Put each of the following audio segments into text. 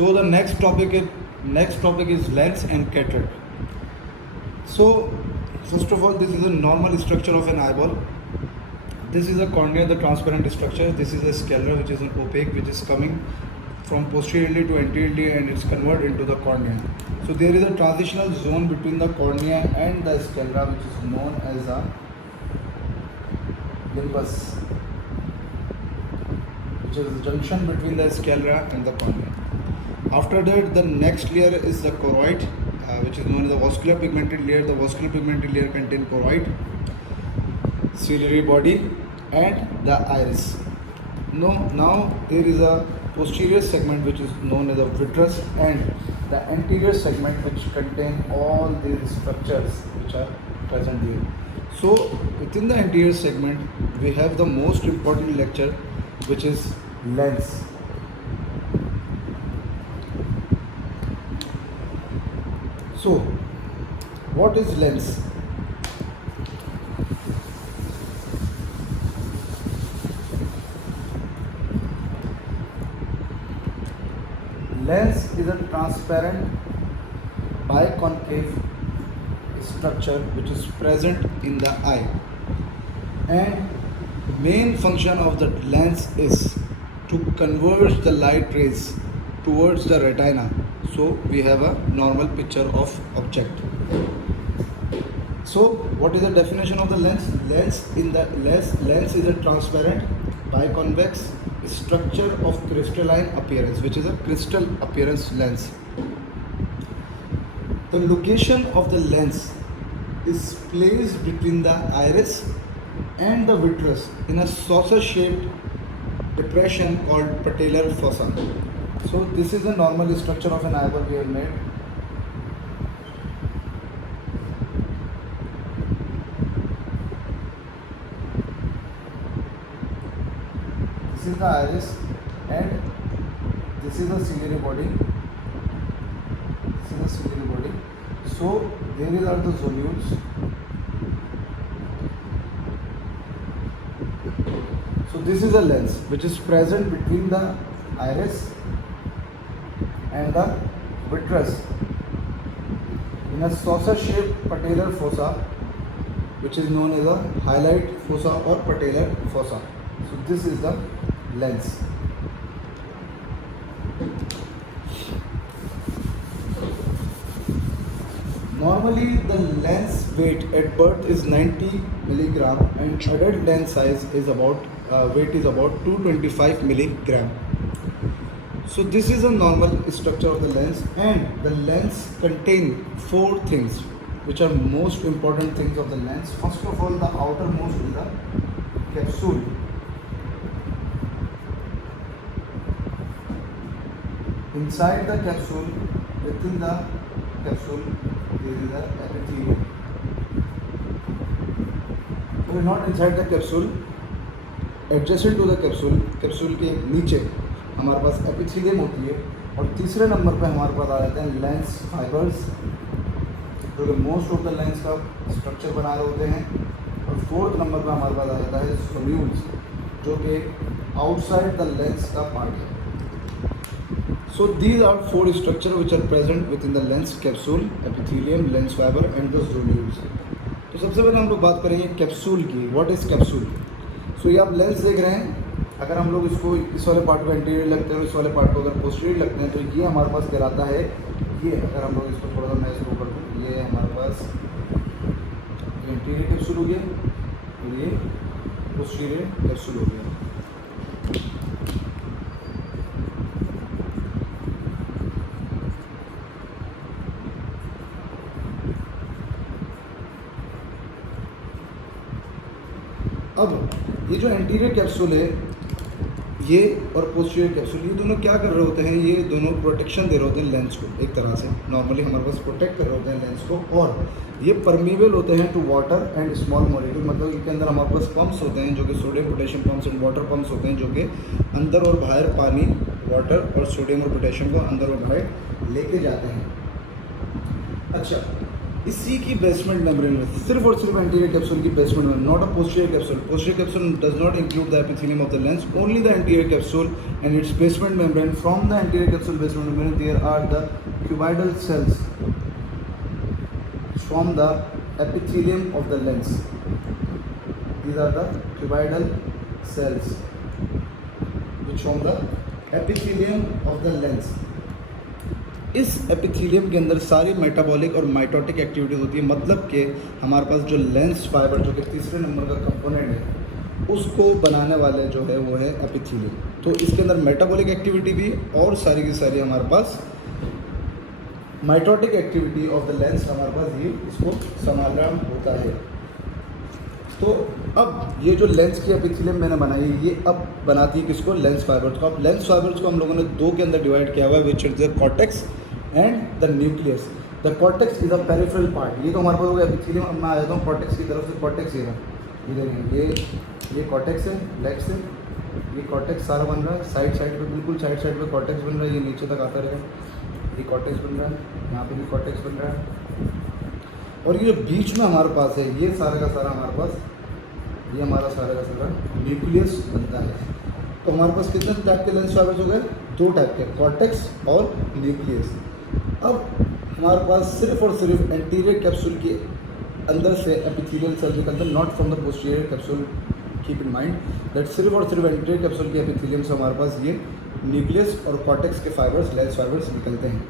So the next topic is lens and cataract. So first of all, this is a normal structure of an eyeball. This is a cornea, the transparent structure. This is a sclera, which is an opaque, which is coming from posteriorly to anteriorly, and it's converted into the cornea. So there is a transitional zone between the cornea and the sclera, which is known as a limbus, which is the junction between the sclera and the cornea. After that, the next layer is the choroid, which is known as the vascular pigmented layer. The vascular pigmented layer contains choroid, ciliary body, and the iris. Now there is a posterior segment which is known as the vitreous, and the anterior segment which contain all these structures which are present here. So within the anterior segment we have the most important lecture, which is lens. So what is lens? Lens is a transparent biconcave structure which is present in the eye, and main function of the lens is to converge the light rays towards the retina, so we have a normal picture of object. So what is the definition of the lens? Lens is a transparent biconvex structure of crystalline appearance, which is a crystal appearance lens. The location of the lens is placed between the iris and the vitreous in a saucer shaped depression called patellar fossa. So this is a normal structure of an eyeball we have made. This is the iris, and this is the ciliary body. This is the ciliary body. So there are the zonules. So this is a lens which is present between the iris and the vitreous in a saucer shaped patellar fossa, which is known as a highlight fossa or patellar fossa. So this is the lens. Normally the lens weight at birth is 90 milligram, and adult lens size is about weight is about 225 milligram. So this is a normal structure of the lens, and the lens contain four things which are most important things of the lens. First of all, the outermost is the capsule. Inside the capsule, within the capsule, there is the epithelium. So not inside the capsule, adjacent to the capsule के नीचे हमारे पास epithelium होती है, और तीसरे number पे हमारे पास आ जाते हैं लेंस फाइबर्स, जो कि मोस्ट ऑफ द लेंस का स्ट्रक्चर बना रहे होते हैं, और फोर्थ नंबर पे हमारे पास आ जाता है सोल्यूल्स, जो कि आउटसाइड द लेंस का पार्ट है. So these are four structures which are present within the lens: capsule, epithelium, lens fiber and the zonules. तो सबसे पहले हम लोग बात करेंगे कैप्सूल की. What is capsule? सो ये आप लेंस देख रहे हैं. अगर हम लोग इसको इस वाले पार्ट को एंटीरियर लगते हैं, इस वाले पार्ट को अगर पोस्टीरियर लगते हैं, तो ये हमारे पास कहलाता है, ये अगर हम लोग इसको थोड़ा सा मैं इसको कर दूँ, ये हमारे पास एंटीरियर कैप्सूल हो गया और ये पोस्टीरियर कैप्सूल हो गया. अब ये जो एंटीरियर कैप्सूल है, ये और पोस्टीरियर कैप्सूल, ये दोनों क्या कर रहे होते हैं? ये दोनों प्रोटेक्शन दे रहे होते हैं लेंस को. एक तरह से नॉर्मली हमारे पास प्रोटेक्ट कर रहे होते हैं लेंस को, और ये परमीबल होते हैं to water and small molecule. मतलब इनके अंदर हमारे पास पंप्स होते हैं, जो कि sodium potassium pumps and water pumps होते हैं, जो कि अंदर और बाहर पानी, वाटर और सोडियम और पोटेशियम को अंदर और बाहर लेके जाते हैं. अच्छा, इसी की बेसमेंट मेम्ब्रेन में, सिर्फ और सिर्फ एंटीरियर कैप्सूल की बेसमेंट में, not a posterior capsule. Posterior capsule does not include the epithelium of the lens, only the anterior capsule and its basement membrane. From the anterior capsule basement membrane there are the cuboidal cells from the epithelium of the lens. These are the cuboidal cells which form the epithelium of the lens. इस epithelium के अंदर सारी metabolic और mitotic activities होती है. मतलब कि हमारे पास जो लेंस फाइबर जो कि तीसरे नंबर का कंपोनेंट है उसको बनाने वाले जो है वो है एपिथेलियम. तो इसके अंदर मेटाबॉलिक एक्टिविटी भी और सारी की सारी हमारे पास mitotic activity of the lens हमारे पास ये इसको संभाल रहा होता है. तो अब ये जो लेंस की एपिथेलियम मैंने बनाई है ये अब बनाती है किसको, लेंस फाइबर्स को. अब लेंस फाइबर्स को हम लोगों ने दो के अंदर डिवाइड किया हुआ है, which is the cortex and the nucleus. The cortex is a peripheral part. ये तो हमारे पास हो गया एपिथेलियम. अब मैं आ जाता हूँ कॉर्टेक्स की तरफ से. कॉर्टेक्स ये देखिए, ये कॉर्टेक्स है लेग से. ये कॉर्टेक्स सारा बन रहा है साइड पे, बिल्कुल साइड पे कॉर्टेक्स बन रहा है. ये नीचे तक आता रहेगा. ये कॉर्टेक्स बन रहा है, यहाँ पे भी कॉर्टेक्स बन रहा है. और ये जो बीच में हमारे पास है ये सारा का सारा हमारे पास, ये हमारा सारा का सारा न्यूक्लियस बनता है. तो हमारे पास कितने टाइप के लेंस फाइबर्स हो गए, दो टाइप के, कॉर्टेक्स और न्यूक्लियस. अब हमारे पास सिर्फ और सिर्फ एंटीरियर कैप्सूल के अंदर से एपिथेलियल सेल निकलते हैं, not from the posterior capsule. Keep in mind that सिर्फ और सिर्फ एंटीरियर कैप्सूल के एपिथेलियम से हमारे पास ये न्यूक्लियस और कॉर्टेक्स के फाइबर्स, लेंस फाइबर्स निकलते हैं.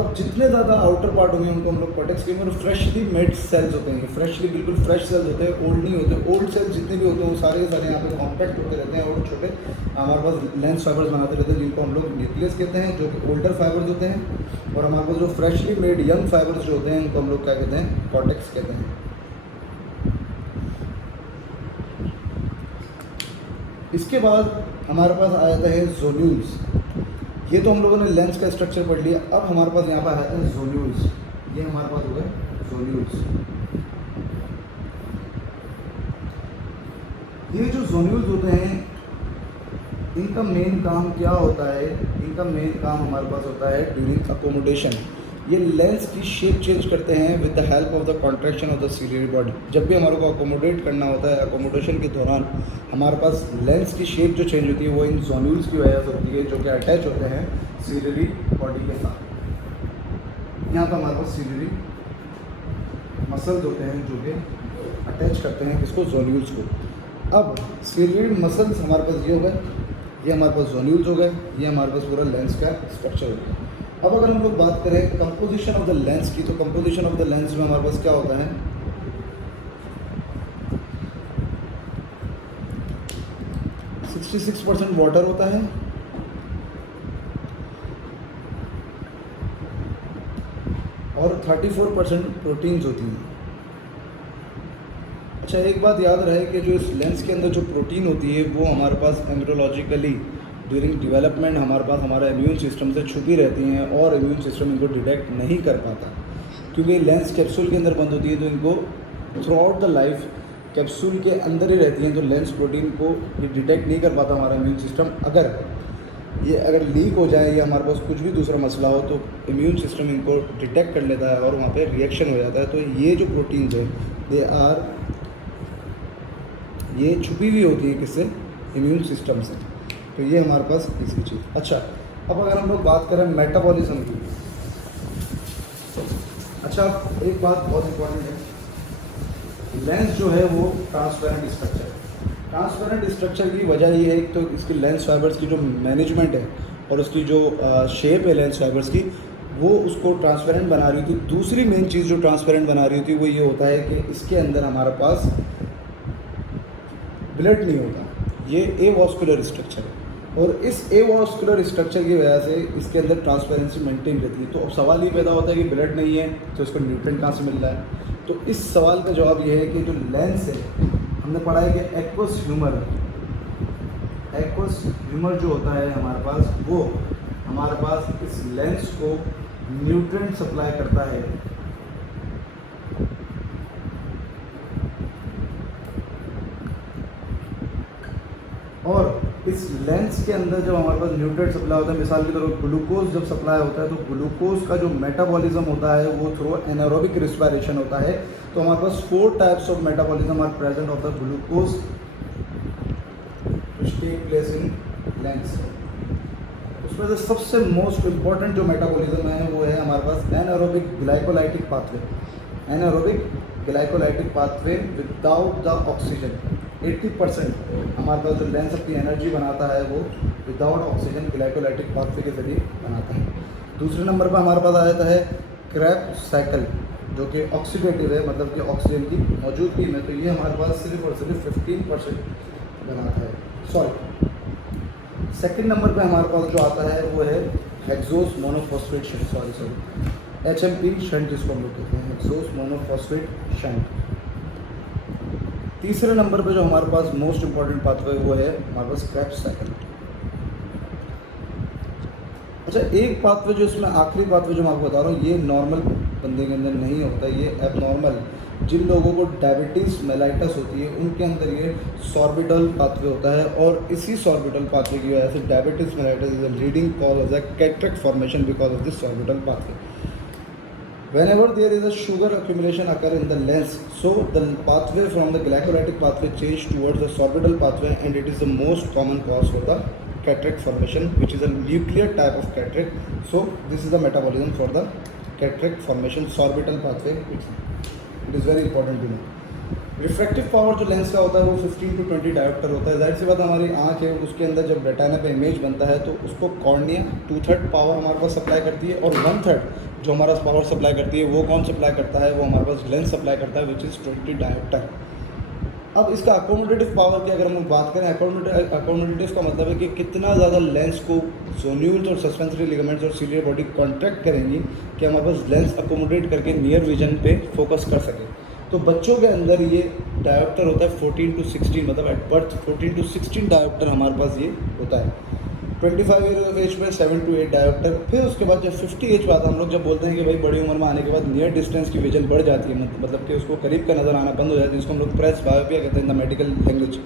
अब जितने ज़्यादा आउटर पार्ट होंगे उनको हम लोग कॉर्टेक्स कहेंगे. और फ्रेशली मेड सेल्स होते हैं, फ्रेशली बिल्कुल फ्रेश सेल्स होते हैं, ओल्ड नहीं होते. ओल्ड सेल्स जितने भी होते हैं वो सारे के सारे यहाँ पे कॉम्पैक्ट होते रहते हैं और छोटे हमारे पास लेंस फाइबर्स बनाते रहते हैं जिनको हम लोग न्यूक्लियस कहते हैं, जो कि ओल्डर फाइबर्स होते हैं. और हमारे पास जो फ्रेशली मेड यंग फाइबर्स जो होते हैं उनको हम लोग क्या कहते हैं, कॉर्टेक्स कहते हैं. इसके बाद हमारे पास आ जाता है ज़ोन्यूल्स. ये तो हम लोगों ने लेंस का स्ट्रक्चर पढ़ लिया. अब हमारे पास यहाँ पर आते हैं ज़ोन्यूल्स. ये हमारे पास हो गए ज़ोन्यूल्स. ये जो ज़ोन्यूल्स होते हैं इनका मेन काम क्या होता है, इनका मेन काम हमारे पास होता है ड्यूरिंग अकोमोडेशन. ये लेंस की शेप चेंज करते हैं with the help of the contraction of the ciliary body. जब भी हमारे को अकोमोडेट करना होता है, अकोमोडेशन के दौरान हमारे पास लेंस की शेप जो चेंज होती है वो इन ज़ोन्यूल्स की वजह से होती है, जो कि अटैच होते हैं सीलियरी बॉडी के साथ. यहाँ पर हमारे पास सीलियरी मसल्स होते हैं जो कि अटैच करते हैं किसको, ज़ोन्यूल्स को. अब सीलियरी मसल्स हमारे पास ये हो गए, ये हमारे पास ज़ोन्यूल्स हो गए, ये हमारे पास पूरा लेंस का स्ट्रक्चर हो गया. अब अगर हम लोग बात करें कंपोजिशन ऑफ द लेंस की, तो कंपोजिशन ऑफ द लेंस में हमारे पास क्या होता है, 66% वाटर होता है और 34% प्रोटीन्स होती हैं. अच्छा, एक बात याद रहे कि जो इस लेंस के अंदर जो प्रोटीन होती है वो हमारे पास एम्ब्रियोलॉजिकली ड्यूरिंग डेवलपमेंट हमारे पास हमारा इम्यून सिस्टम से छुपी रहती हैं और इम्यून सिस्टम इनको डिटेक्ट नहीं कर पाता, क्योंकि लेंस कैप्सूल के अंदर बंद होती है. तो इनको through out the life capsule के अंदर ही रहती हैं, तो लेंस प्रोटीन को डिटेक्ट नहीं कर पाता हमारा इम्यून सिस्टम. अगर लीक हो जाए या हमारे पास कुछ भी दूसरा मसला हो तो इम्यून सिस्टम इनको डिटेक्ट कर लेता है और वहाँ पे रिएक्शन हो जाता है. तो ये जो प्रोटीन्स है ये छुपी हुई होती है किससे, इम्यून सिस्टम से. तो ये हमारे पास इसकी चीज़. अच्छा, अब अगर हम लोग बात करें मेटाबॉलिज्म की. अच्छा, एक बात बहुत इंपॉर्टेंट है, लेंस जो है वो ट्रांसपेरेंट स्ट्रक्चर है. ट्रांसपेरेंट स्ट्रक्चर की वजह ये है, एक तो इसकी लेंस फाइबर्स की जो मैनेजमेंट है और उसकी जो शेप है लेंस फाइबर्स की वो उसको ट्रांसपेरेंट बना रही थी. दूसरी मेन चीज़ जो ट्रांसपेरेंट बना रही थी वो ये होता है कि इसके अंदर हमारे पास ब्लड नहीं होता. ये एवास्कुलर स्ट्रक्चर है और इस एवास्कुलर स्ट्रक्चर की वजह से इसके अंदर ट्रांसपेरेंसी मेंटेन रहती है. तो अब सवाल ये पैदा होता है कि ब्लड नहीं है तो इसको न्यूट्रिएंट कहाँ से मिल रहा है. तो इस सवाल का जवाब ये है कि जो लेंस है, हमने पढ़ा है कि एक्वस ह्यूमर जो होता है हमारे पास, वो हमारे पास इस लेंस को न्यूट्रिएंट सप्लाई करता है. और इस लेंस के अंदर जब हमारे पास न्यूट्रिएंट सप्लाई होता है, मिसाल के तौर पर ग्लूकोज जब सप्लाई होता है तो ग्लूकोज का जो मेटाबॉलिज्म होता है वो थ्रू एनारोबिक रिस्पायरेशन होता है। तो हमारे पास 4 types of metabolism are present of the glucose which take place in lens. उसमें से सबसे मोस्ट इम्पॉर्टेंट जो मेटाबॉलिज्म है वो है हमारे पास anaerobic glycolytic pathway. Anaerobic glycolytic pathway without the oxygen 80% हमारे पास जो लेंस अपनी एनर्जी बनाता है वो विदाउट ऑक्सीजन ग्लाइकोलाइटिक पाथवे के जरिए बनाता है। दूसरे नंबर पर हमारे पास आ जाता है क्रेब्स साइकिल, जो कि ऑक्सीडेटिव है, मतलब कि ऑक्सीजन की मौजूदगी में। तो ये हमारे पास सिर्फ और सिर्फ 15% बनाता है। सॉरी, सेकंड नंबर पे हमारे पास जो आता है वो है hexose monophosphate shunt, HMP shunt जिसको हम लोग कहते हैं, हेक्सोस मोनोफॉस्फेट शंट। तीसरे नंबर पे जो हमारे पास मोस्ट इंपॉर्टेंट पाथवे वो है हमारे पास क्रेब्स साइकिल। अच्छा, एक पाथवे जो इसमें आखिरी पाथवे जो मैं आपको बता रहा हूँ ये नॉर्मल बंदे के अंदर नहीं होता, ये एबनॉर्मल जिन लोगों को डायबिटीज़ मेलाइटस होती है उनके अंदर ये सॉर्बिटल पाथवे होता है। और इसी सॉर्बिटल पाथवे की वजह से diabetes mellitus is a leading cause of the cataract formation because of this sorbitol pathway. Whenever there is a sugar accumulation occur in the lens, so the pathway from the glycolytic pathway change towards the sorbital pathway, and it is the most common cause for the cataract formation, which is a nuclear type of cataract. So this is the metabolism for the cataract formation, sorbital pathway. It is very important to know. Refractive power जो lens का होता है वो 15 to 20 dioptre होता है। जाहिर सी बात हमारी आँख है, उसके अंदर जब रेटिना पे इमेज बनता है तो उसको कॉर्निया 2/3 पावर हमारे पास सप्लाई करती है, और 1/3 जो हमारा पावर सप्लाई करती है वो कौन सप्लाई करता है, वो हमारे पास लेंस सप्लाई करता है, विच इज़ 20 डायोप्टर। अब इसका अकोमोडेटिव पावर की अगर हम बात करें, अकोमोडेटिव का मतलब है कि कितना ज़्यादा लेंस को जोन्यूल्स और सस्पेंसरी लिगामेंट्स और सीलियर बॉडी कॉन्ट्रैक्ट करेंगी कि हमारे पास लेंस अकोमोडेट करके नियर विजन पे फोकस कर सके। तो बच्चों के अंदर ये डायोप्टर होता है 14 to 16, मतलब एट बर्थ 14 to 16 डायोप्टर हमारे पास ये होता है। 25 ईयर ऑफ एज में 7 to 8 डायोप्टर। फिर उसके बाद जब 50 एज पे आता है, हम लोग जब बोलते हैं कि भाई बड़ी उम्र में आने के बाद नियर डिस्टेंस की विजन बढ़ जाती है, मतलब कि उसको करीब का नज़र आना बंद हो जाता है, जिसको हम लोग प्रेस बायोपिया कहते हैं इन द मेडिकल लैंग्वेज।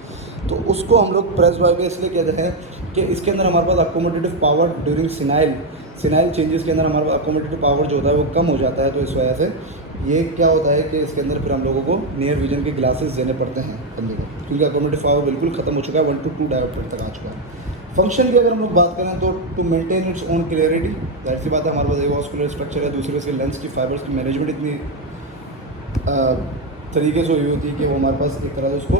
तो उसको हम लोग प्रेस बायोपिया इसलिए कहते हैं कि इसके अंदर हमारे पास accommodative power during senile changes के अंदर हमारे पास अकोमोडेटिव पावर जो होता है वो कम हो जाता है। तो इस वजह से ये क्या होता है कि इसके अंदर फिर हम लोगों को नियर विजन के ग्लासेस देने पड़ते हैं बंदे को, क्योंकि अकोमोडेटिव पावर बिल्कुल खत्म हो चुका है, 1 to 2 डायोप्टर तक आ चुका है। फंक्शन की अगर हम लोग बात करें तो to maintain its own clarity, जाहिर सी बात है हमारे पास एवास्कुलर स्ट्रक्चर है, दूसरे से लेंस की फाइबर्स की मैनेजमेंट इतनी तरीके से हुई होती है कि वो हमारे पास एक तरह से उसको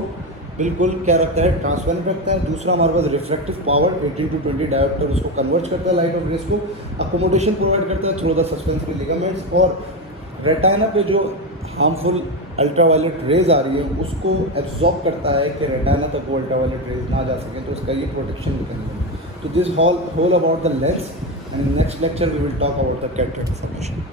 बिल्कुल क्या रखता है, ट्रांसपेरेंट रखता है। दूसरा हमारे पास रिफ्रैक्टिव पावर 18 to 20 डायोप्टर उसको कन्वर्ट करता है लाइट और रेस को, अकोमोडेशन प्रोवाइड करता है थ्रू द सस्पेंसरी लिगामेंट्स, और रेटाइना पे जो हार्मफुल अल्ट्रावायलेट रेज आ रही है उसको एब्जॉर्ब करता है कि रेटाइना तक वो अल्ट्रावायलेट रेज ना जा सके, तो उसका ये प्रोटेक्शन मैकेनिज्म। तो this whole about the lens, and next lecture we will talk about the cataract formation.